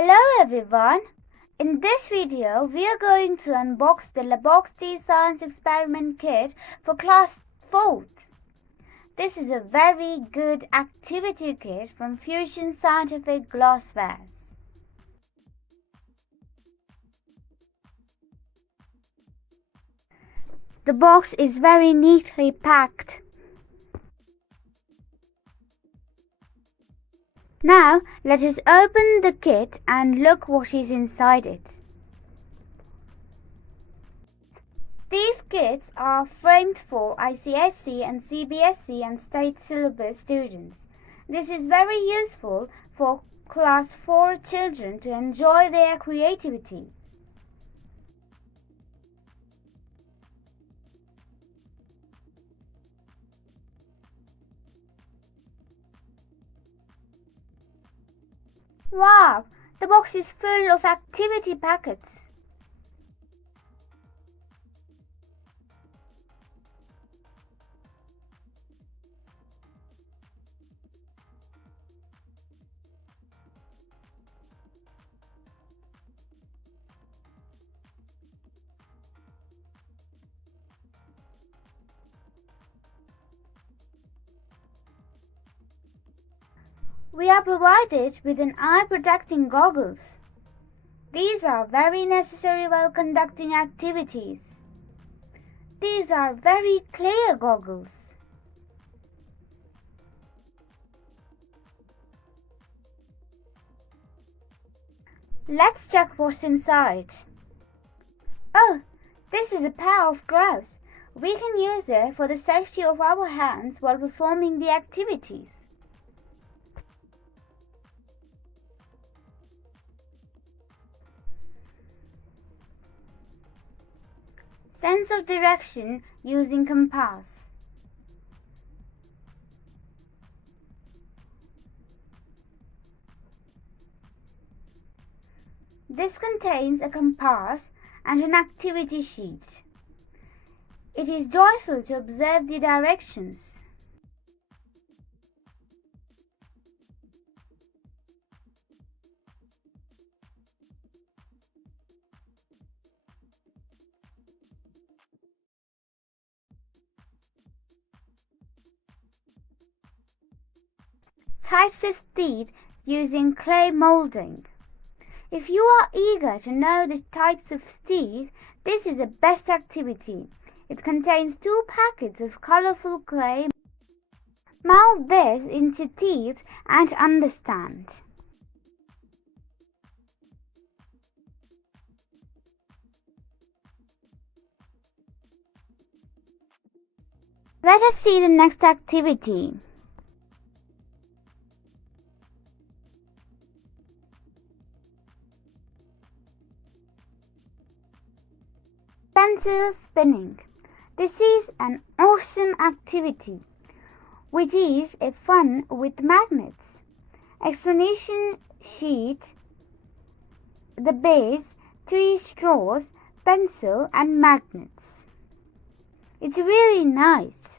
Hello everyone. In this video, we are going to unbox the Laboxd Science experiment kit for class 4th. This is a very good activity kit from Fusion Scientific Glassware. The box is very neatly packed. Now, let us open the kit and look what is inside it. These kits are framed for ICSE and CBSE and state syllabus students. This is very useful for class 4 children to enjoy their creativity. Wow! The box is full of activity packets. We are provided with an eye-protecting goggles. These are very necessary while conducting activities. These are very clear goggles. Let's check what's inside. Oh, this is a pair of gloves. We can use it for the safety of our hands while performing the activities. Sense of direction using compass. This contains a compass and an activity sheet. It is joyful to observe the directions. Types of teeth using clay moulding. If you are eager to know the types of teeth, this is the best activity. It contains 2 packets of colorful clay. Mold this into teeth and understand. Let us see the next activity. Pencil spinning. This is an awesome activity, which is a fun with magnets. Explanation sheet, the base, 3 straws, pencil and magnets. It's really nice.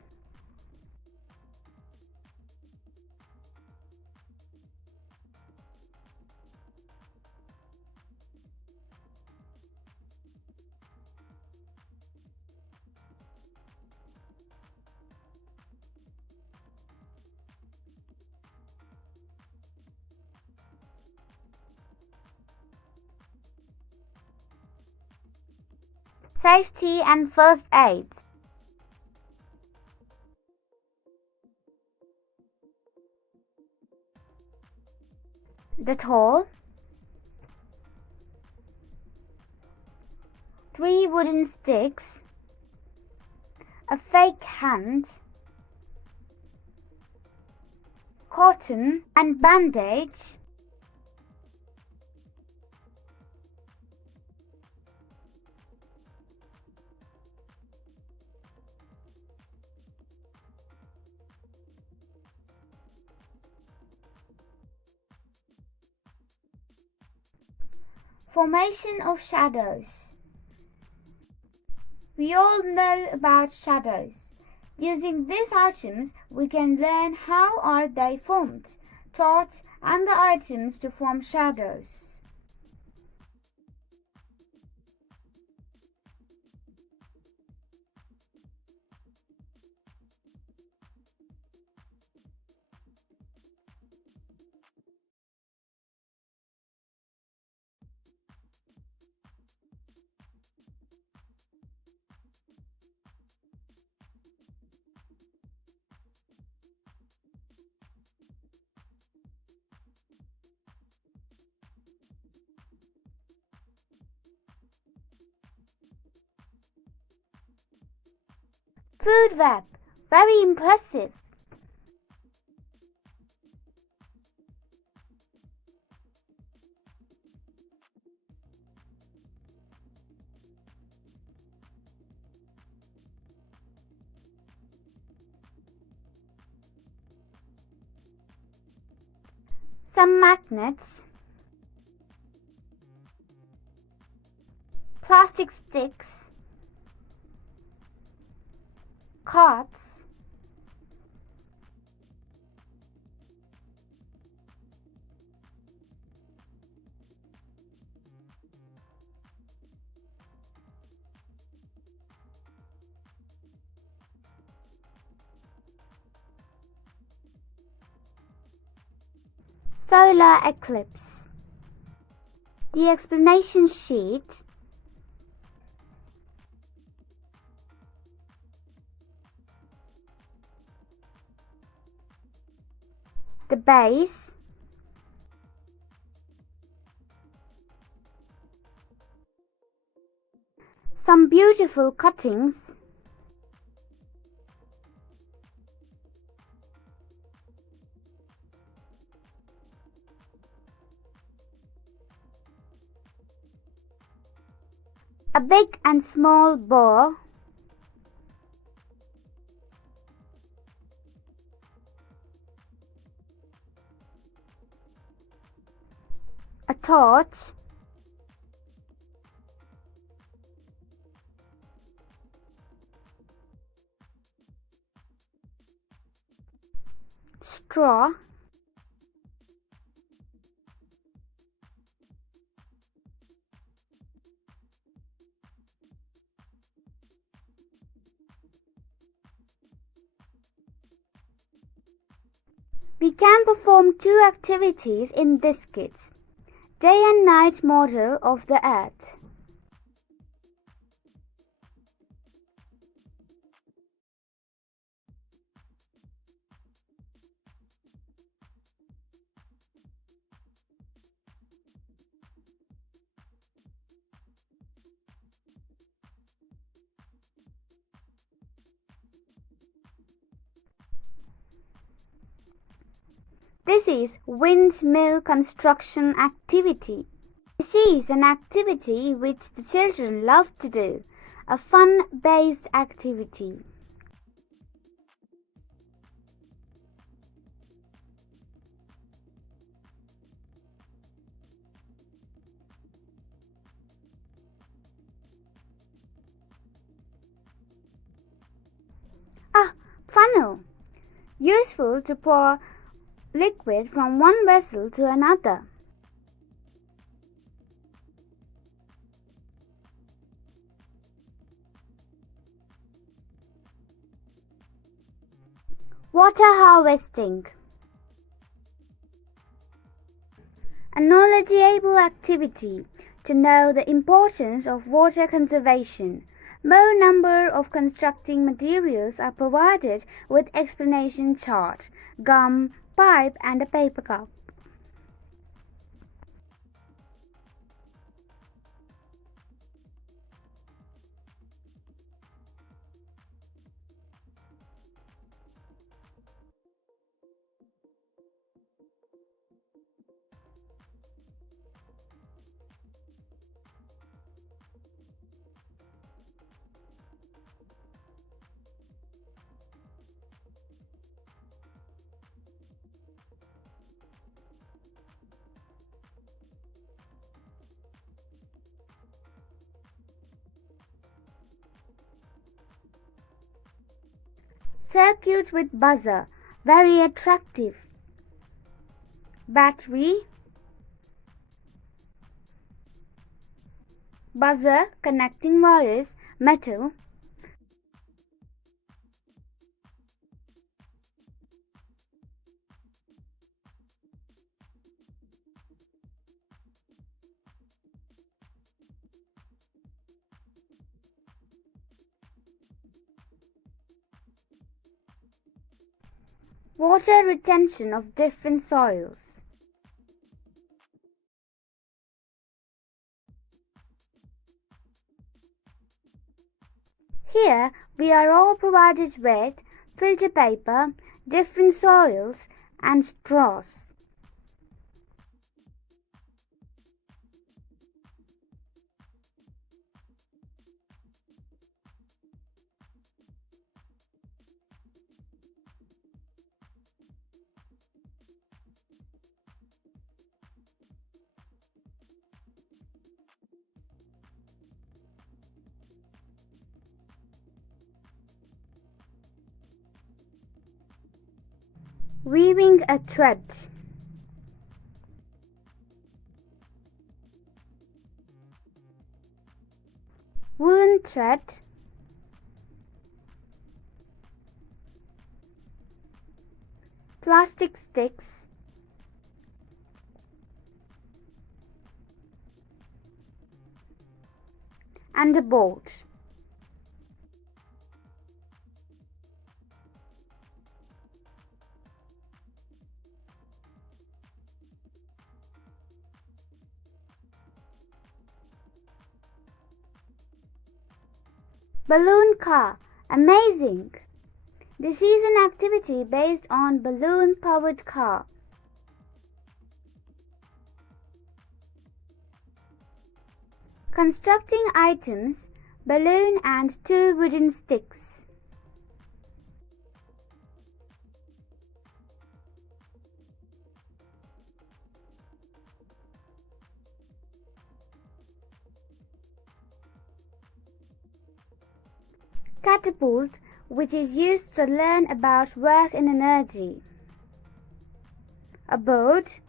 Safety and first aid. Dettol, 3 wooden sticks, a fake hand, cotton and bandage, formation of shadows. We all know about shadows. Using these items, we can learn how are they formed, charts and the items to form shadows. Food web. Very impressive. Some magnets. Plastic sticks. Cards. Solar eclipse. The explanation sheet. The base. Some beautiful cuttings. A big and small ball. A torch. Straw. We can perform two activities in this kit. Day and night model of the Earth. This is windmill construction activity. This is an activity which the children love to do, a fun-based activity. Funnel. Useful to pour liquid from one vessel to another. Water harvesting. A knowledgeable activity to know the importance of water conservation. More number of constructing materials are provided with explanation chart, gum, pipe and a paper cup. Circuit with buzzer, very attractive. Battery, buzzer, connecting wires, metal. Water retention of different soils. Here we are all provided with filter paper, different soils and straws. Weaving a thread. Woolen thread, plastic sticks, and a bolt. Balloon car. Amazing! This is an activity based on balloon-powered car. Constructing items, balloon and 2 wooden sticks. Catapult, which is used to learn about work and energy. A boat,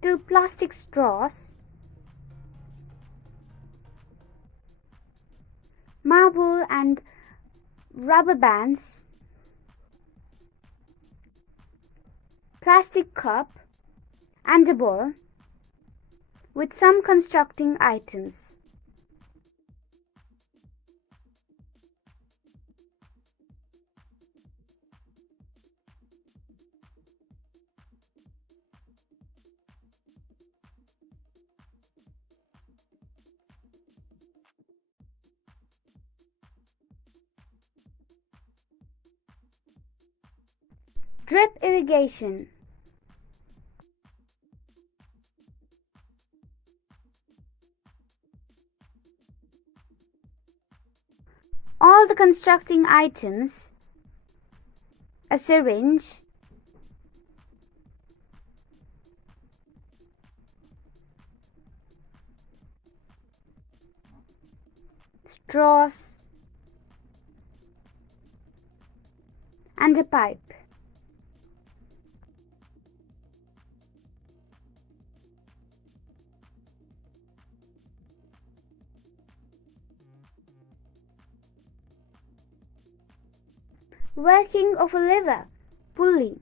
two plastic straws, marble and rubber bands, plastic cup, and a ball, with some constructing items. Drip irrigation. All the constructing items, a syringe, straws, and a pipe. Working of a lever, pulley.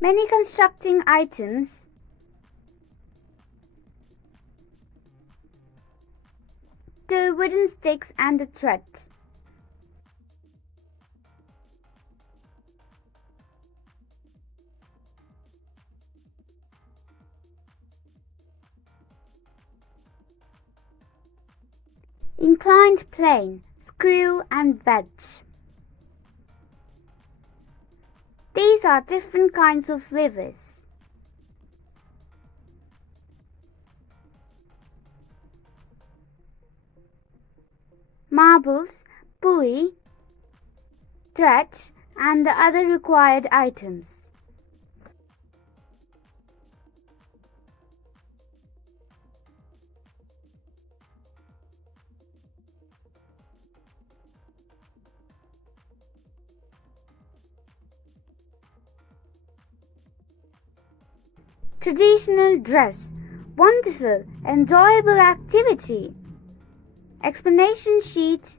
Many constructing items, two wooden sticks and a thread. Inclined plane, screw and wedge. These are different kinds of levers. Marbles, pulley, thread and the other required items. Traditional dress. Wonderful, enjoyable activity. Explanation sheet.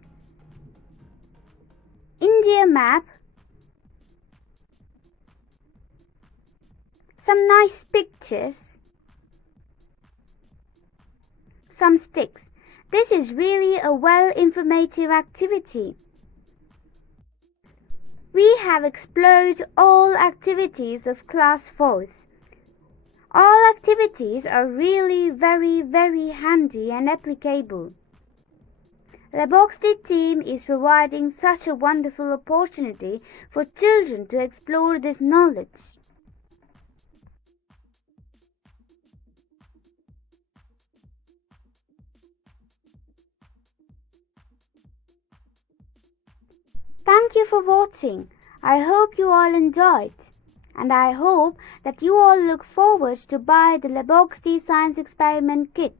India map. Some nice pictures. Some sticks. This is really a well-informative activity. We have explored all activities of class 4th. All activities are really very handy and applicable. Laboxd team is providing such a wonderful opportunity for children to explore this knowledge. Thank you for watching. I hope you all enjoyed. And I hope that you all look forward to buy the Laboxd Science Experiment Kit.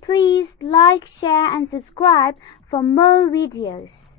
Please like, share and subscribe for more videos.